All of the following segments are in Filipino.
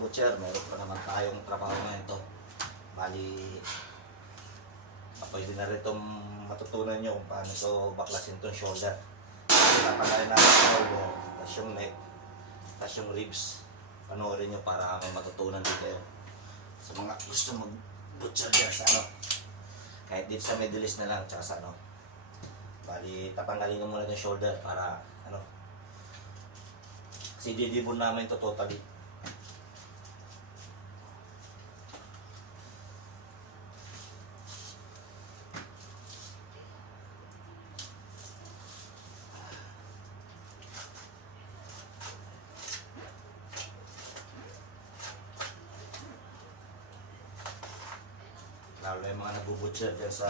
kabutcher, meron pa naman tayong trabaho ngayon to. Bali, pwede na rin itong matutunan nyo kung paano to baklasin tong shoulder. Pinapalain natin yung elbow, tapos yung neck, tapos yung ribs. Panoorin nyo para may matutunan din kayo. Sa mga gusto mag-butcher dyan sa ano, kahit dito sa Middle East na lang, tsaka sa ano. Bali, tatanggalin ko muna yung shoulder para ano, kasi didibon namin to totally. Lalo yung mga nabubutcher dyan sa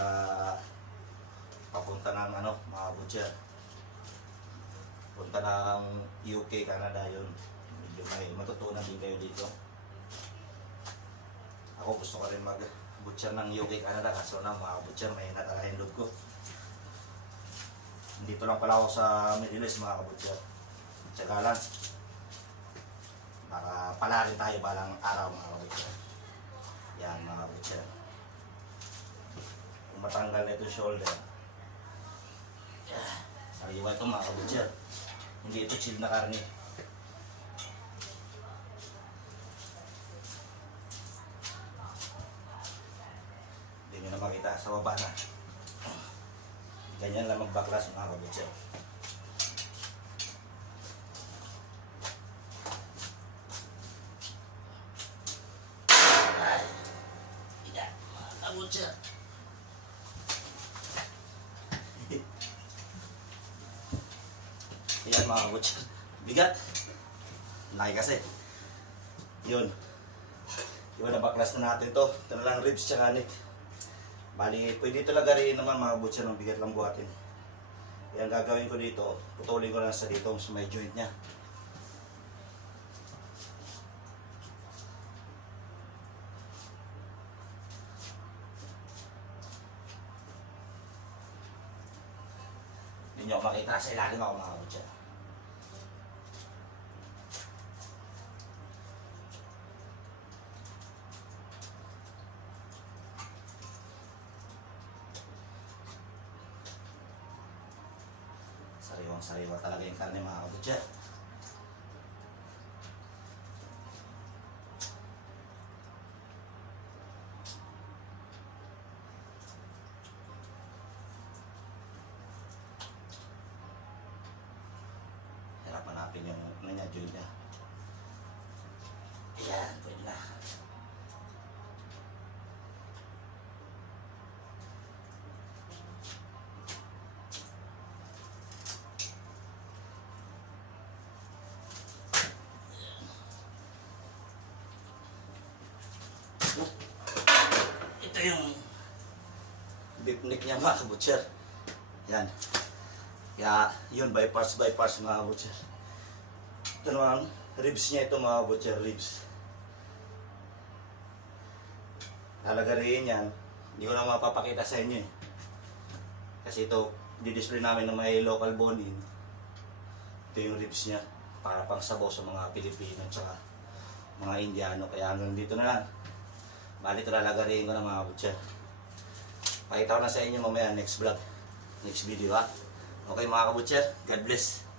papunta ng ano, mga butcher. Punta ng UK, Canada yun. Medyo may matutunan din kayo dito. Ako gusto ko rin mag-butcher ng UK, Canada kaso na mga butcher may natalahin loob ko. Dito lang pala ako sa Middle East mga kabutcher. Tsaga lang. Baka pala rin tayo balang araw mga kabutcher. Yan mga kabutcher. Matanggal na itong shoulder, Sariwa ito mga kabutcher. Hindi ito chill na karne. Hindi nyo na makita sa baba na. Ganyan lang magbaklas mga kabutcher. Ay, Yan, mga kabutcher. Yan mga kabutcher. Bigat. Laki kasi. Yun. Yun, nabaklas na natin to. Ito na lang ribs tsaka neck. Bali, pwede ito lagarin naman mga kabutcher ng bigat lang buhatin. Yan gagawin ko dito. Putulin ko lang sa dito sa may joint niya. Hindi nyo makita sa ilalim ako mga kabutcher. Sariwang sariwa talaga yung karne mga kabutcher. Hirapan natin yung ano niya, niya. Ayan, na. Ito yung neck niya mga kabutcher. Yan. Kaya yun, by parts by parts mga kabutcher. Ito naman, ribs niya ito mga kabutcher, ribs. Lalagarin yan. Hindi ko na mapapakita sa inyo eh. Kasi ito, di-display namin ng may local boning. Ito yung ribs niya. Para pang sabaw sa mga Pilipino at mga Indiano. Kaya hanggang dito na lang. Bali ito lalagarin ko ng mga butcher. Pakita ko na sa inyo mamaya next vlog. Next video ha. Okay mga kabutcher, God bless.